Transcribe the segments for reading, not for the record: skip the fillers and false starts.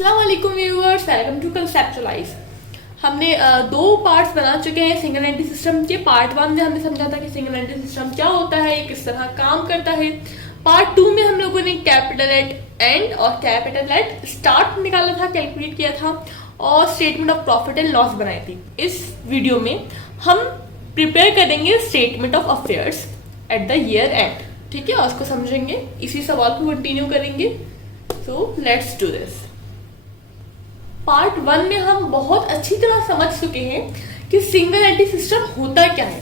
अस्सलाम वालेकुम viewers, welcome to conceptualise. हमने दो पार्ट्स बना चुके हैं सिंगल एंट्री सिस्टम के। पार्ट 1 में हमने समझा था कि सिंगल एंट्री सिस्टम क्या होता है, किस तरह काम करता है। पार्ट 2 में हम लोगों ने कैपिटल एट एंड और कैपिटल एट स्टार्ट निकाला था, कैलकुलेट किया था और statement of profit and loss बनाई थी। इस वीडियो में हम प्रिपेयर करेंगे statement of affairs at the year and, ठीक है, और उसको समझेंगे, इसी सवाल को कंटिन्यू करेंगे। So let's do this. Part 1 में हम बहुत अच्छी तरह समझ चुके हैं कि सिंगल एंट्री सिस्टम होता क्या है,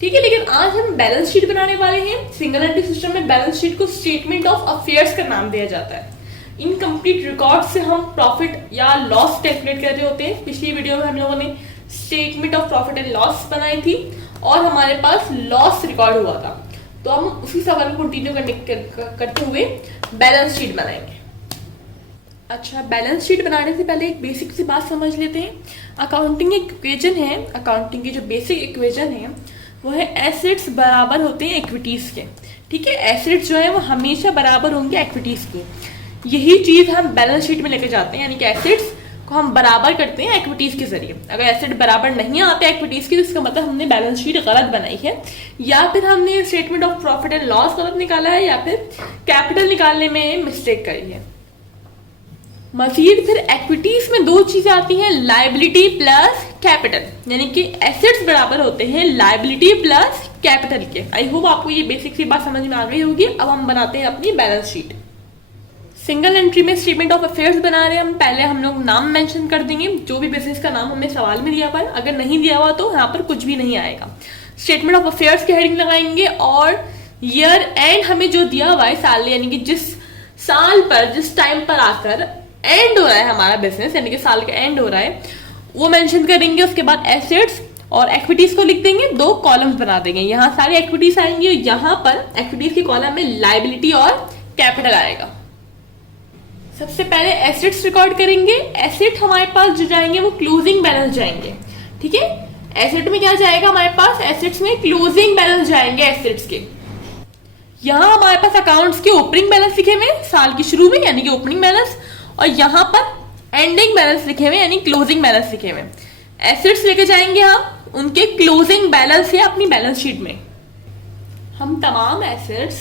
ठीक है। लेकिन आज हम बैलेंस शीट बनाने वाले हैं। सिंगल एंट्री सिस्टम में बैलेंस शीट को स्टेटमेंट ऑफ अफेयर्स का नाम दिया जाता है। इनकम्प्लीट रिकॉर्ड से हम प्रॉफिट या लॉस कैलकुलेट कर रहे होते हैं। पिछली वीडियो में हम लोगों ने statement of profit and loss बनाई थी और हमारे पास लॉस रिकॉर्ड हुआ था। तो हम उसी सवाल को कंटिन्यू करते हुए बैलेंस शीट बनाएंगे। अच्छा, बैलेंस शीट बनाने से पहले एक बेसिक सी बात समझ लेते हैं। अकाउंटिंग एक इक्वेशन है, अकाउंटिंग की जो बेसिक इक्वेशन है वो है एसेट्स बराबर होते हैं इक्विटीज के, ठीक है। एसेट्स जो है वो हमेशा बराबर होंगे इक्विटीज की। यही चीज हम बैलेंस शीट में लेके जाते हैं, यानी कि एसेट्स को हम बराबर करते हैं इक्विटीज के जरिए। अगर एसेट बराबर नहीं आते इक्विटीज की तो इसका मतलब हमने बैलेंस शीट गलत बनाई है, या फिर हमने statement of profit and loss गलत निकाला है, या फिर कैपिटल निकालने में मिस्टेक करी है। मजीद फिर इक्विटीज में दो चीजें आती हैं, लायबिलिटी प्लस कैपिटल, यानी कि एसेट्स बराबर होते हैं लायबिलिटी प्लस कैपिटल के। आई होप आपको ये बेसिक सी बात समझ में आ गई होगी। अब हम बनाते हैं अपनी बैलेंस शीट। सिंगल एंट्री में स्टेटमेंट ऑफ अफेयर्स बना रहे हैं हम। पहले हम लोग नाम मेंशन कर देंगे, जो भी बिजनेस का नाम हमें सवाल में दिया हुआ है। अगर नहीं दिया हुआ तो यहाँ पर कुछ भी नहीं आएगा। स्टेटमेंट ऑफ अफेयर्स की हेडिंग लगाएंगे और ईयर एंड हमें जो दिया हुआ है साल, यानी कि जिस साल पर जिस टाइम पर आकर एंड हो रहा है हमारा बिजनेस, यानी कि साल का एंड हो रहा है, वो मेंशन करेंगे। उसके बाद एसेट्स और इक्विटीज को लिख देंगे, दो कॉलम्स बना देंगे। यहाँ सारी इक्विटीज आएंगी और यहाँ पर इक्विटीज के कॉलम में लायबिलिटी और कैपिटल आएगा। सबसे पहले एसेट्स रिकॉर्ड करेंगे। एसेट हमारे पास जो जाएंगे वो क्लोजिंग बैलेंस जाएंगे, ठीक है। एसेट में क्या जाएगा हमारे पास, एसेट्स में क्लोजिंग बैलेंस जाएंगे एसेट्स के। यहाँ हमारे पास अकाउंट्स के ओपनिंग बैलेंस लिखे हुए साल की शुरू में, यानी कि ओपनिंग बैलेंस, और यहाँ पर एंडिंग बैलेंस लिखे हुए यानी क्लोजिंग बैलेंस लिखे हुए। एसेट्स लेके जाएंगे हम उनके क्लोजिंग बैलेंस या अपनी बैलेंस शीट में। हम तमाम एसेट्स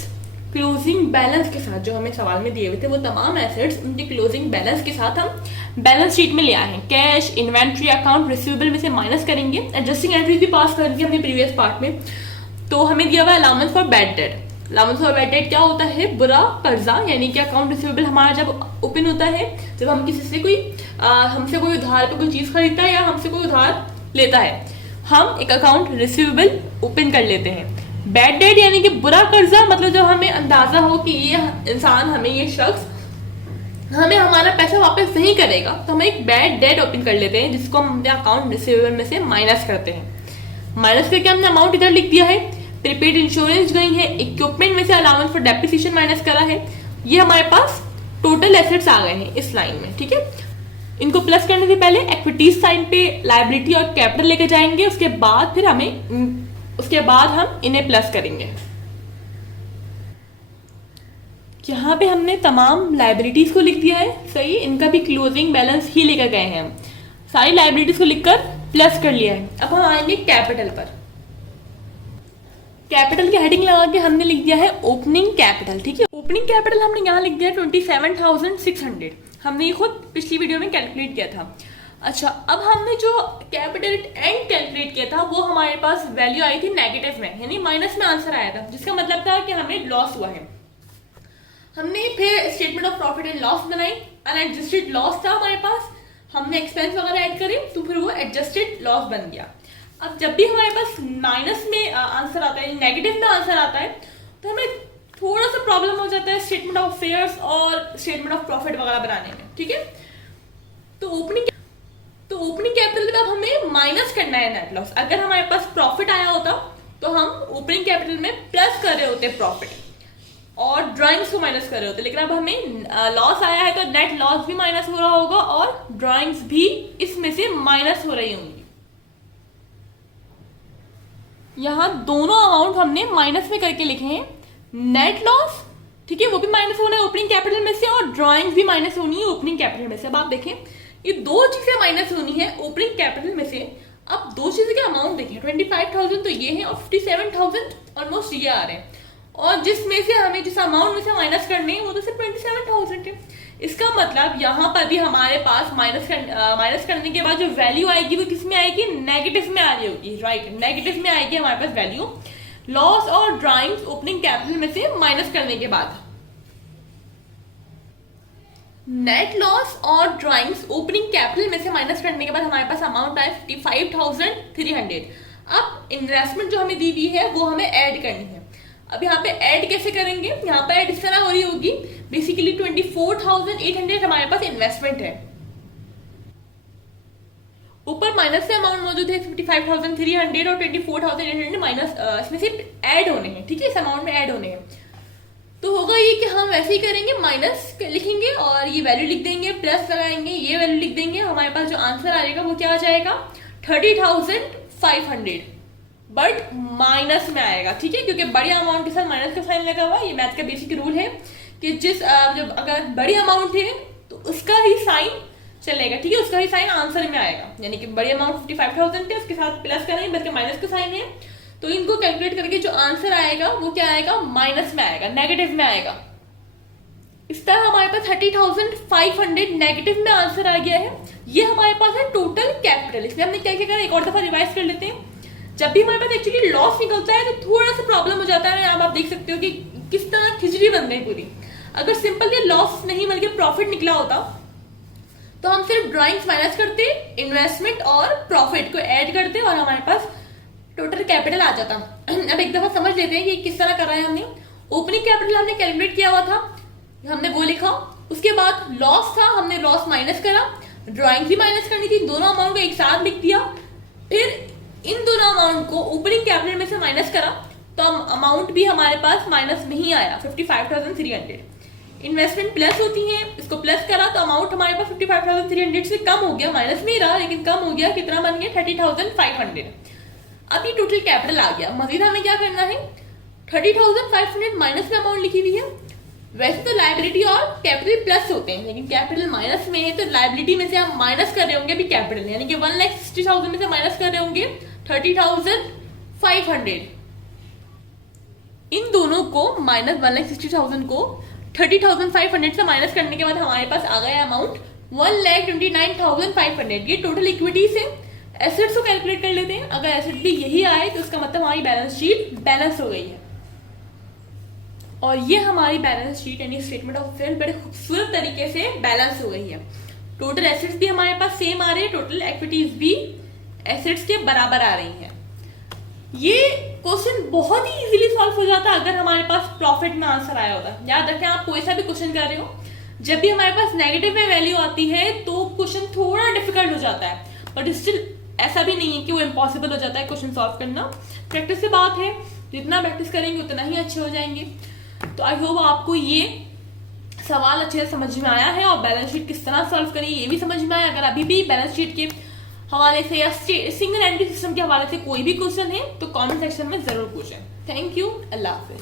क्लोजिंग बैलेंस के साथ, जो हमें सवाल में दिए हुए थे, वो तमाम एसेट्स उनके क्लोजिंग बैलेंस के साथ हम बैलेंस शीट में ले आए हैं। कैश, इन्वेंट्री, अकाउंट रिसीवेबल में से माइनस करेंगे। एडजस्टिंग एंट्रीज भी पास करेंगे हमने प्रीवियस पार्ट में। तो हमें दिया हुआ allowance for bad debt. Allowance for bad debt क्या होता है, बुरा कर्जा, यानी कि अकाउंट रिसीवेबल हमारा जब ओपन होता है, जब हम किसी से हमसे कोई उधार पे कोई चीज खरीदता है या हमसे कोई उधार लेता है, हम एक अकाउंट रिसीवेबल ओपन कर लेते हैं। बैड डेट यानी कि बुरा कर्जा, मतलब जब हमें अंदाजा हो कि ये इंसान हमें, ये शख्स हमें हमारा पैसा वापस नहीं करेगा, तो हम एक बैड डेट ओपन कर लेते हैं, जिसको हम अपने अकाउंट रिसीवेबल में से माइनस करते हैं। माइनस करके हमने अमाउंट इधर लिख दिया है। प्रीपेड इंश्योरेंस गई है, इक्विपमेंट में से अलाउंस फॉर डेप्रिसिएशन माइनस करा है। ये हमारे पास टोटल एसेट्स आ गए हैं इस लाइन में, ठीक है। इनको प्लस करने से पहले इक्विटीज साइन पे लायबिलिटी और कैपिटल लेके जाएंगे। उसके बाद हम इन्हें प्लस करेंगे। यहाँ पे हमने तमाम लायबिलिटीज को लिख दिया है, सही। इनका भी क्लोजिंग बैलेंस ही लेकर गए हैं हम। सारी लायबिलिटीज को लिखकर प्लस कर लिया है। अब हम आएंगे कैपिटल पर। कैपिटल की हेडिंग लगा के हमने लिख दिया है ओपनिंग कैपिटल, ठीक है। ओपनिंग कैपिटल हमने यहाँ लिख दिया 27,600। हमने ये खुद पिछली वीडियो में कैलकुलेट किया था। अच्छा, अब हमने जो कैपिटल एंड कैलकुलेट किया था वो हमारे पास वैल्यू आई थी नेगेटिव में, यानी माइनस में आंसर आया था, जिसका मतलब था कि हमें लॉस हुआ है। हमने फिर statement of profit and loss बनाई। अनएडजस्टेड लॉस था हमारे पास, हमने एक्सपेंस वगैरह ऐड करे तो फिर वो एडजस्टेड लॉस बन गया। अब जब भी हमारे पास माइनस में आंसर आता है, नेगेटिव में आंसर आता है, तो हमें थोड़ा सा प्रॉब्लम हो जाता है स्टेटमेंट ऑफ अफेयर्स और स्टेटमेंट ऑफ प्रॉफिट वगैरह बनाने में, ठीक है। तो ओपनिंग कैपिटल में अब हमें माइनस करना है नेट लॉस। अगर हमारे पास प्रॉफिट आया होता तो हम ओपनिंग कैपिटल में प्लस कर रहे होते प्रॉफिट और ड्राइंग्स को माइनस कर रहे होते, लेकिन अब हमें लॉस आया है तो नेट लॉस भी माइनस हो रहा होगा और ड्राइंग्स भी इसमें से माइनस हो रही होंगी। यहाँ दोनों अमाउंट हमने माइनस में करके लिखे हैं। नेट लॉस, ठीक है, वो भी माइनस होना है ओपनिंग कैपिटल में से, और ड्राइंग्स भी माइनस होनी है ओपनिंग कैपिटल में से। अब आप देखें ये दो चीजें माइनस होनी है ओपनिंग कैपिटल में से। अब दो चीजें के अमाउंट देखें, 25,000 तो ये है और 57,000 ऑलमोस्ट ये आ रहे हैं, और जिसमें से हमें जिस अमाउंट में से माइनस करने हैं वो तो सिर्फ 27,000 है। इसका मतलब यहाँ पर भी हमारे पास माइनस करने के बाद जो वैल्यू आएगी वो किस में आएगी, नेगेटिव में आ रही होगी, राइट, नेगेटिव में आएगी हमारे पास वैल्यू लॉस और ड्राइंग्स ओपनिंग कैपिटल में से माइनस करने के बाद। नेट लॉस और ड्राइंग्स ओपनिंग कैपिटल में से माइनस करने के बाद हमारे पास अमाउंट आए 55,300। अब इन्वेस्टमेंट जो हमें दी हुई है वो हमें ऐड करनी है। अब यहाँ पे ऐड कैसे करेंगे, यहाँ पे ऐड इस तरह हो रही होगी, बेसिकली 24,800 हमारे पास इन्वेस्टमेंट है, ऊपर माइनस से अमाउंट मौजूद है 55,300 और 24,800 माइनस इसमें से ऐड होने हैं, ठीक है, इस अमाउंट में ऐड होने हैं। तो होगा ये कि हम वैसे ही करेंगे, माइनस लिखेंगे और ये वैल्यू लिख देंगे, प्लस लगाएंगे, ये वैल्यू लिख देंगे, हमारे पास जो आंसर आएगा वो क्या आ जाएगा 30,500, बट माइनस में आएगा, ठीक है, क्योंकि बड़ी अमाउंट के साथ माइनस का साइन लगा हुआ। ये मैथ का बेसिक रूल है कि जब अगर बड़ी अमाउंट है तो उसका ही साइन चलेगा, ठीक है, उसका ही साइन आंसर में आएगा। यानी कि बड़ी अमाउंट 55,000 है, उसके साथ प्लस करेंगे, बल्कि माइनस का साइन है, तो इनको कैलकुलेट करके जो आंसर आएगा वो क्या आएगा, माइनस में आएगा, नेगेटिव में आएगा। इस तरह हमारे पास 30,500 नेगेटिव में आंसर आ गया है। ये हमारे पास है टोटल कैपिटल। इसलिए हमने क्या करा, एक और दफा रिवाइज कर लेते हैं। जब भी हमारे पास एक्चुअली लॉस निकलता है तो थोड़ा सा प्रॉब्लम हो जाता है। अब आप देख सकते हो कि किस तरह खिचड़ी बन गई पूरी। अगर सिंपल ये लॉस नहीं बल्कि प्रॉफिट निकला होता तो हम सिर्फ ड्राइंग्स माइनस करते, इन्वेस्टमेंट और प्रॉफिट को ऐड करते और हमारे पास टोटल कैपिटल आ जाता। अब एक दफा समझ लेते हैं कि किस तरह कर रहा है हमने। ओपनिंग कैपिटल हमने कैलकुलेट किया हुआ था, हमने वो लिखा। उसके बाद लॉस था, हमने लॉस माइनस करा, ड्राइंग भी माइनस करनी थी, दोनों अमाउंट को एक साथ लिख दिया। फिर इन दोनों अमाउंट को ओपनिंग कैपिटल में से माइनस करा तो अमाउंट भी हमारे पास माइनस में ही आया 55,300। इन्वेस्टमेंट प्लस होती है, इसको प्लस करा तो अमाउंट हमारे पास 55,300 से कम हो गया, माइनस में ही रहा लेकिन कम हो गया। कितना बन गया 30,500। अब ये टोटल कैपिटल आ गया। मजीद हमें क्या करना है, 30,500 माइनस में अमाउंट लिखी हुई है। वैसे तो लायबिलिटी और कैपिटल प्लस होते हैं, लेकिन कैपिटल माइनस में है तो लायबिलिटी में से हम माइनस कर रहे होंगे भी कैपिटल, यानी कि 1,60,000 में से माइनस कर रहे होंगे 30,500। इन दोनों को माइनस 1,60,000 को 30,500 से माइनस करने के बाद हमारे पास आ गया अमाउंट 1,29,500। ये टोटल इक्विटी से एसेट्स को कैलकुलेट कर लेते हैं। अगर एसेट भी यही आए तो उसका मतलब हमारी बैलेंस शीट बैलेंस हो गई है। और ये हमारी बैलेंस शीट यानी स्टेटमेंट ऑफ अफेयर्स बड़े खूबसूरत तरीके से बैलेंस हो गई है। टोटल एसेट्स भी हमारे पास सेम आ रहे हैं, टोटल इक्विटीज भी एसेट्स के बराबर आ रही हैं। ये क्वेश्चन बहुत ही इजीली सॉल्व हो जाता अगर हमारे पास प्रॉफिट में आंसर आया होता। याद रखें, आप कोई सा भी क्वेश्चन कर रहे हो, जब भी हमारे पास नेगेटिव में वैल्यू आती है तो क्वेश्चन थोड़ा डिफिकल्ट हो जाता है, बट स्टिल ऐसा भी नहीं है कि वो इम्पॉसिबल हो जाता है क्वेश्चन सॉल्व करना। प्रैक्टिस से बात है, जितना प्रैक्टिस करेंगे उतना ही अच्छे हो जाएंगे। तो आई होप आपको ये सवाल अच्छे से समझ में आया है और बैलेंस शीट किस तरह सॉल्व करें ये भी समझ में आया। अगर अभी भी बैलेंस शीट के हवाले से या सिंगल एंट्री सिस्टम के हवाले से कोई भी क्वेश्चन है तो कमेंट सेक्शन में जरूर पूछें। Thank you, Allah Hafiz.